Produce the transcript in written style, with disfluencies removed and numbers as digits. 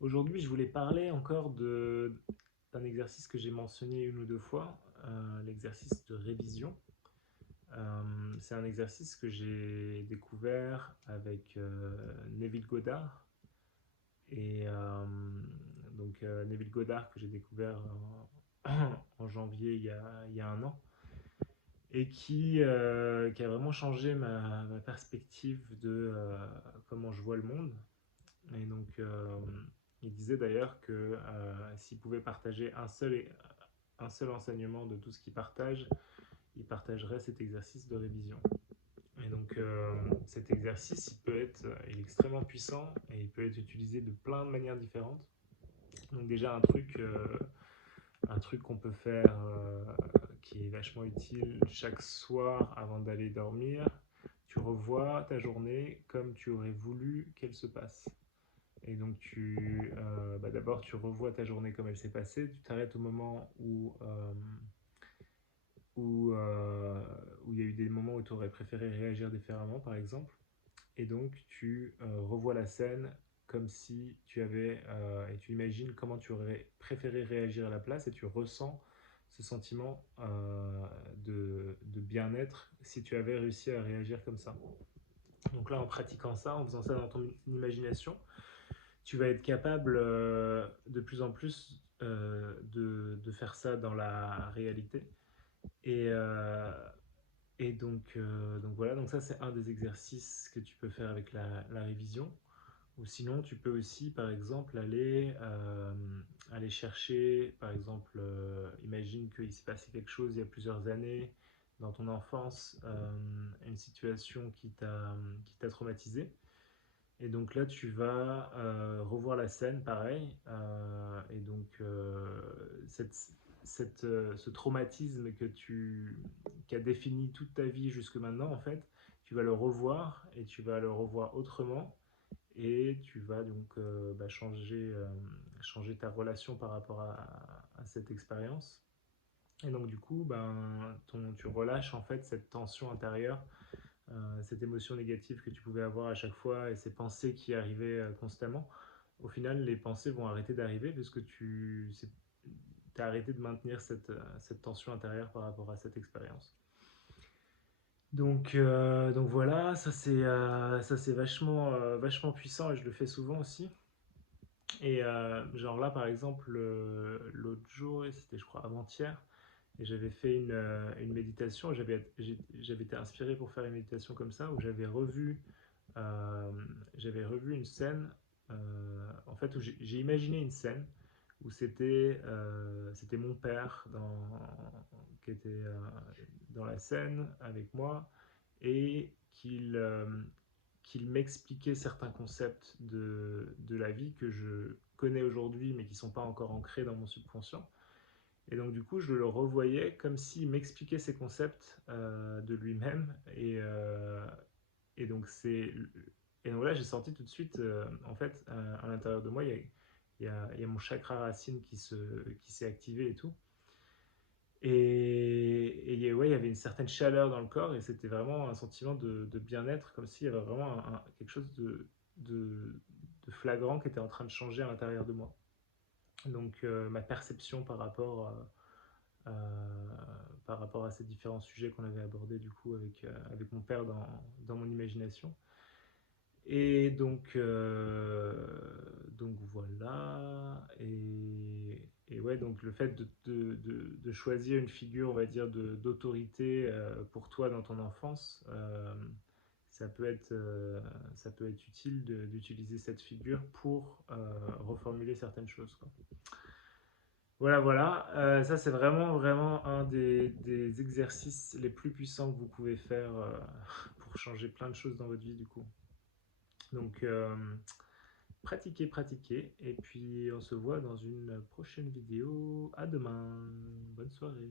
Aujourd'hui, je voulais parler encore d'un exercice que j'ai mentionné une ou deux fois, l'exercice de révision. C'est un exercice que j'ai découvert avec Neville Goddard. Neville Goddard que j'ai découvert en janvier il y a un an et qui a vraiment changé ma perspective de comment je vois le monde. Et donc, il disait d'ailleurs que s'il pouvait partager un seul enseignement de tout ce qu'il partage, il partagerait cet exercice de révision. Et donc, cet exercice, il est extrêmement puissant et il peut être utilisé de plein de manières différentes. Donc déjà, un truc qu'on peut faire qui est vachement utile chaque soir avant d'aller dormir, tu revois ta journée comme tu aurais voulu qu'elle se passe. Et donc d'abord tu revois ta journée comme elle s'est passée, tu t'arrêtes au moment où il y a eu des moments où tu aurais préféré réagir différemment par exemple. Et donc tu revois la scène comme si et tu imagines comment tu aurais préféré réagir à la place et tu ressens ce sentiment de bien-être si tu avais réussi à réagir comme ça. Donc là, en pratiquant ça, en faisant ça dans ton imagination, tu vas être capable de plus en plus de faire ça dans la réalité. Et, euh, donc voilà, donc ça c'est un des exercices que tu peux faire avec la révision. Ou sinon, tu peux aussi, par exemple, aller chercher, par exemple, imagine qu'il s'est passé quelque chose il y a plusieurs années dans ton enfance, une situation qui t'a traumatisé. Et donc là, tu vas revoir la scène, pareil. Et donc, ce traumatisme qui a défini toute ta vie jusque maintenant, en fait, tu vas le revoir et tu vas le revoir autrement. Et tu vas donc changer ta relation par rapport à cette expérience. Et donc, du coup, tu relâches en fait cette tension intérieure, cette émotion négative que tu pouvais avoir à chaque fois et ces pensées qui arrivaient constamment. Au final, les pensées vont arrêter d'arriver puisque as arrêté de maintenir cette tension intérieure par rapport à cette expérience. Donc voilà, ça c'est vachement puissant et je le fais souvent aussi. Et genre là, par exemple, l'autre jour, et c'était je crois avant-hier, et j'avais fait une méditation, j'avais été inspiré pour faire une méditation comme ça, où euh, j'avais revu une scène, en fait, où j'ai imaginé une scène où c'était mon père qui était dans la scène avec moi et qu'il m'expliquait certains concepts de la vie que je connais aujourd'hui mais qui ne sont pas encore ancrés dans mon subconscient. Et donc du coup, je le revoyais comme s'il m'expliquait ces concepts de lui-même. Et donc et donc là, j'ai senti tout de suite, en fait, à l'intérieur de moi, il y a mon chakra racine qui s'est activé et tout. Et ouais, il y avait une certaine chaleur dans le corps et c'était vraiment un sentiment de bien-être, comme s'il y avait vraiment quelque chose de, de flagrant qui était en train de changer à l'intérieur de moi. Donc ma perception par rapport à ces différents sujets qu'on avait abordés du coup avec mon père dans mon imagination. Et donc voilà. Et ouais, donc le fait de choisir une figure, on va dire, d'autorité pour toi dans ton enfance, ça peut être, euh, ça peut être utile d'utiliser cette figure pour reformuler certaines choses, quoi. Voilà, voilà. Ça, c'est vraiment un des exercices les plus puissants que vous pouvez faire pour changer plein de choses dans votre vie, du coup. Donc, pratiquez, pratiquez. Et puis, on se voit dans une prochaine vidéo. À demain. Bonne soirée.